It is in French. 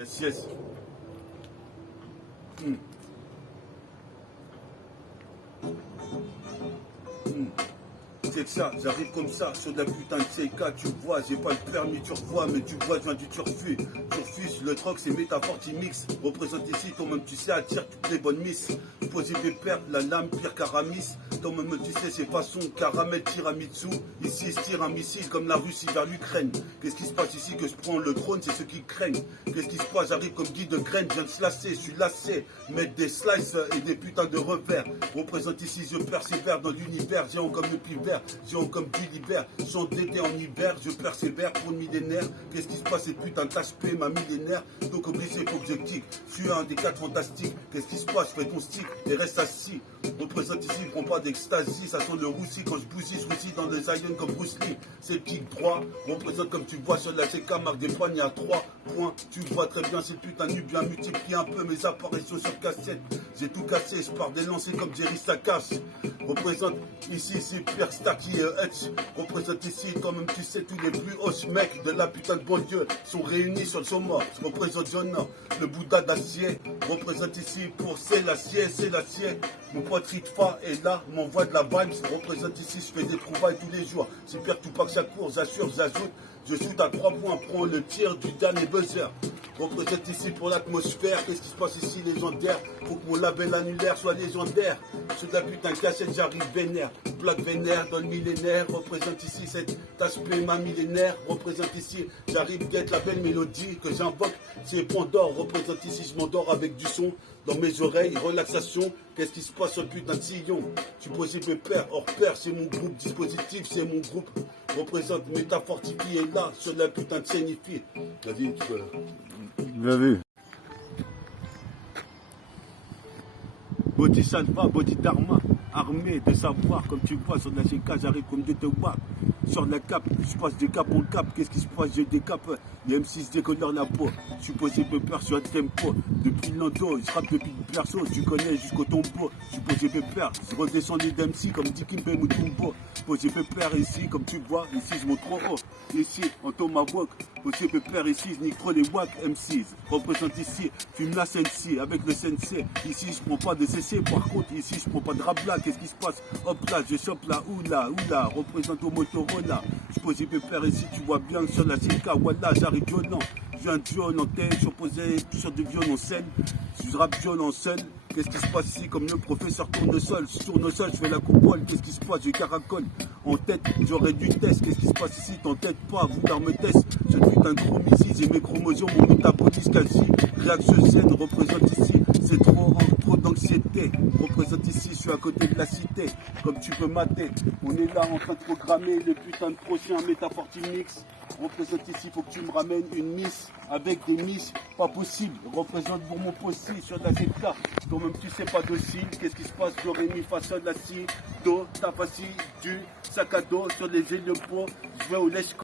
Yes, yes. C'est que ça, j'arrive comme ça, sur de la putain de CK, tu vois, j'ai pas le permis, tu revois, mais tu vois, je viens du turfu. Turfus, le troc, c'est métaphore, mix. Représente ici, toi-même, tu sais, attire toutes les bonnes misses. Poser des pertes, la lame, pire qu'Aramis. Toi-même, tu sais, c'est façon, caramel, tiramisu. Ici, se tire un missile comme la Russie vers l'Ukraine. Qu'est-ce qui se passe ici que je prends le trône, c'est ceux qui craignent. Qu'est-ce qui se passe, j'arrive comme Guy de graine, je viens de se lasser, je suis lassé. Mettre des slices et des putains de revers. Représente ici, je persévère dans l'univers, géant comme le pivert. Géant comme Gulliver, chant d'été en hiver, je persévère pour le millénaire. Qu'est-ce qui se passe, cette putain d'HP, ma millénaire. Donc obligé, faut que je kick. Je suis un des 4 fantastiques. Qu'est-ce qui se passe, fais ton stick et reste assis. Représente ici, prends pas d'extasie. Ça sent le roussi quand je bousille, je roussis dans les Zion comme Bruce Lee. C'est le kick droit. Représente comme tu vois sur la CK, marque des points, il y a 3 points. Tu vois très bien, c'est putain nu, bien multiplié un peu mes apparitions sur cassette. J'ai tout cassé, je pars des lancers comme Jerry Sakash. Représente ici, c'est Pierre Stacky et Hutch. Représente ici, quand même tu sais, tous les plus hauts mecs de la putain de banlieue sont réunis sur le sommet. Je représente Jonah, le Bouddha d'acier. Représente ici pour c'est l'acier. Mon pote Ritfa est là, m'envoie de la vibes. Représente ici, je fais des trouvailles tous les jours. C'est Pierre Tupac Shakur, j'assure, j'ajoute. Je shoot à 3 points, prends le tir du dernier buzzer. Représente ici pour l'atmosphère. Qu'est-ce qui se passe ici, légendaire? Faut que mon label annulaire soit légendaire. Je de la putain de cassette, j'arrive vénère. Plaque vénère dans le millénaire. Représente ici cette aspect ma millénaire. Représente ici, j'arrive d'être la belle mélodie que j'invoque. C'est Pandore. Représente ici, je m'endors avec du son dans mes oreilles. Relaxation. Qu'est-ce qui se passe sur le putain de sillon? Tu posais mes pères hors pair. C'est mon groupe dispositif, c'est mon groupe. Représente métaphore qui est là sur la putain de scénifié. Vas-y, tu peux. Bien vu. Bodhisattva, Bodhidharma, armé de savoir, comme tu vois sur la CK, j'arrive comme Dieu te voit. Sur la cape, je passe de cap en cap, qu'est-ce qui se passe, je décape, les M6 décolorent la peau, je suis posé peur sur un tempo, depuis l'endo, je rappe depuis le perso, tu connais jusqu'au tombeau, je suis posé peur, je redescends les d'MC comme Dikimbe Mutumbo, posé peur ici, comme tu vois, ici je monte trop haut, ici on tombe ma walk, posé peur ici, je nique trop les wack M6, représente ici, fume la Sensi avec le sensei, ici je prends pas de CC, par contre ici je prends pas de rap là, qu'est-ce qui se passe, hop là, je chope là, oula, représente au Motorola, je posais peur ici, tu vois bien sur la CK, voilà, j'arrive violent, je viens de viol en tête, je suis posé sur des violons en scène, je rappe violent seul. Qu'est-ce qui se passe ici comme le professeur tournesol? Je tourne au sol, je fais la coupole. Qu'est-ce qui se passe? Je caracole. En tête, j'aurais du test. Qu'est-ce qui se passe ici? T'entêtes pas, vouloir me test. Je putain de chrome ici, j'ai mes chromosomes, mon métabolisme quasi. Réaction saine représente ici. C'est trop d'anxiété. Représente ici, je suis à côté de la cité. Comme tu peux mater. On est là en train de programmer le putain de prochain métaphore mix. Représente ici, faut que tu me ramènes une miss avec des miss, pas possible. Représente pour mon possible sur la ZK. Toi-même tu sais pas docile. Qu'est-ce qui se passe? J'aurais mis face à la si, do, ta facile, du sac à dos sur les îles de peau. Je vais au lèche.